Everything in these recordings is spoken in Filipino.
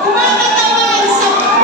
Kumakatawan sa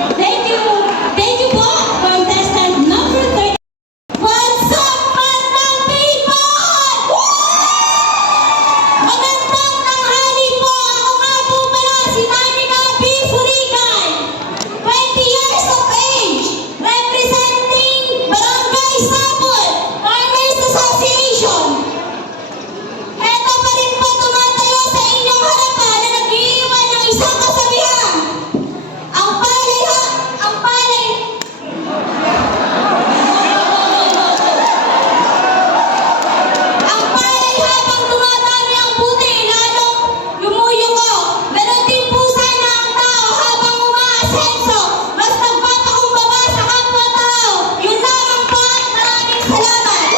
Thank you. Thank you po, contestant number 30. What's up, Manang people? Magandang tanghali po. Ako nga po pala si Monica B. Furigan, 20 years of age, representing Barangay Sapul, Farmers Association. Eto pa rin po tumatayo sa inyong harapan na nag-iiwan ng isang kasabihan. Ang palay habang dumadami ang puti, lalong lumuyuko. Ganon din po sana ang tao habang umaasenso, mas nagpapakumbaba sa kapwa-tao. Yun lamang po at maraming salamat.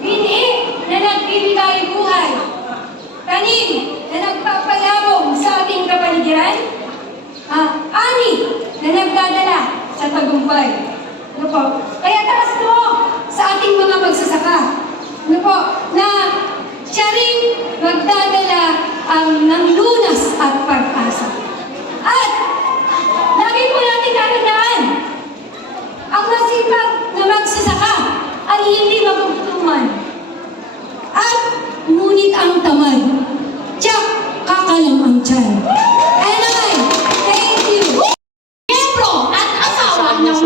Bini na nagbibigay buhay. Tanim na nagpapayabong sa ating kapaligiran. Ani na nagdadala sa tagumpay. Ano po? Kaya taas po sa ating mga magsasaka. Ano po? Na siya rin magdadala ng lunas at pag-asa. At lagi po natin tatandaan, ang masipag na magsasaka ay hindi magugutuman. At ngunit ang tamad, tiyak kakalang ang tiyan. And I thank you. Miyembro at asawa ng